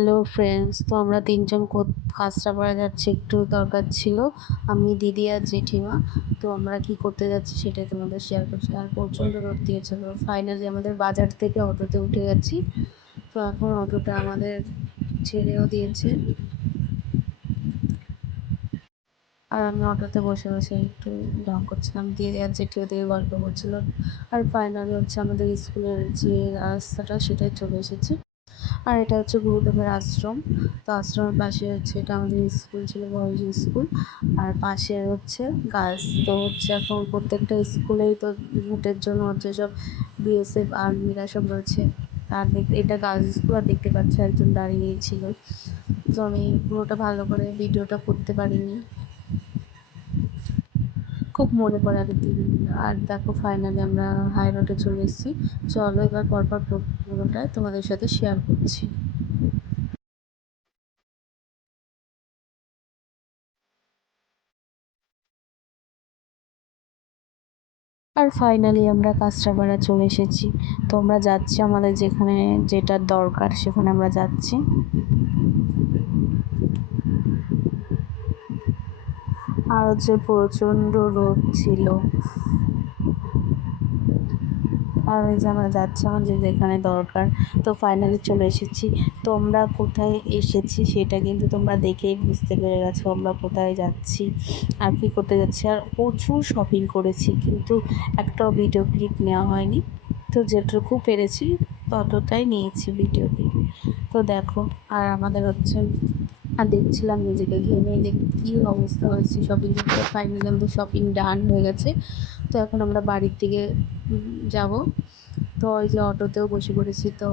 Hello friends, তো আমরা তিনজন কাঁচরাপাড়া যাচ্ছি, একটু দরকার ছিল। আমি, দিদি আর জেঠিমা। তো আমরা কি করতে যাচ্ছি সেটাই তোমাদের শেয়ার করছি। আর প্রচণ্ড রোদ দিয়েছিল। ফাইনালি আমাদের বাজার থেকে অটোতে উঠে গেছি। তো এখন অটোটা আমাদের ছেড়েও দিয়েছে, আর আমি অটোতে বসে বসে একটু ঢং করছিলাম, দিদি আর জেঠি ওদিকে গল্প করছিল। আর ফাইনালি হচ্ছে আমাদের স্কুলের যে রাস্তাটা সেটাই চলে এসেছে। আর এটা হচ্ছে গুরুদেবের আশ্রম। তো আশ্রমের পাশে হচ্ছে, এটা আমাদের স্কুল ছিল, বয়েজ স্কুল। আর পাশে হচ্ছে গাছ। তো হচ্ছে এখন প্রত্যেকটা স্কুলেই তো ভোটের জন্য হচ্ছে সব বিএসএফ আর্মিরা সব রয়েছে। আর এটা গার্লস স্কুল, আর দেখতে পাচ্ছি একজন দাঁড়িয়েই ছিল। তো আমি পুরোটা ভালো করে ভিডিওটা করতে পারিনি, খুব মনে পড়ে আগের দিন। আর দেখো ফাইনালি আমরা হাই রোডে চলে এসেছি। চলো এবার পরপর পুরোটাই তোমাদের সাথে শেয়ার করছি। আর ফাইনালি আমরা কাঁচরাপাড়া চলে এসেছি। তো আমরা যাচ্ছি আমাদের যেখানে যেটা দরকার সেখানে আমরা যাচ্ছি। আর হচ্ছে প্রচণ্ড রোদ ছিল। আর ওই যে আমরা যাচ্ছি আমাদের যেখানে দরকার। তো ফাইনালি চলে এসেছি। তোমরা কোথায় এসেছি সেটা কিন্তু তোমরা দেখেই বুঝতে পেরে গেছো আমরা কোথায় যাচ্ছি আর কী করতে যাচ্ছি। আর প্রচুর শপিং করেছি, কিন্তু একটাও ভিডিও ক্লিপ নেওয়া হয়নি। তো যেটুকু পেরেছি ততটাই নিয়েছি ভিডিও ক্লিপ। তো দেখো, আর আমাদের হচ্ছে, আর দেখছিলাম নিজেকে ঘেমে যে কী অবস্থা হয়েছে শপিং করতে। ফাইনালি আমাদের শপিং ডান হয়ে গেছে। তো এখন আমরা বাড়ির দিকে যাব। তো ওই যে অটোতেও বসে পড়েছি, তো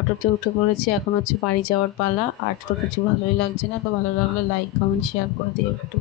অটোতে উঠে পড়েছি। এখন হচ্ছে বাড়ি যাওয়ার পালা। আর তো কিছু ভালোই লাগছে না। তো ভালো লাগলে লাইক কমেন্ট শেয়ার করে দিও একটু।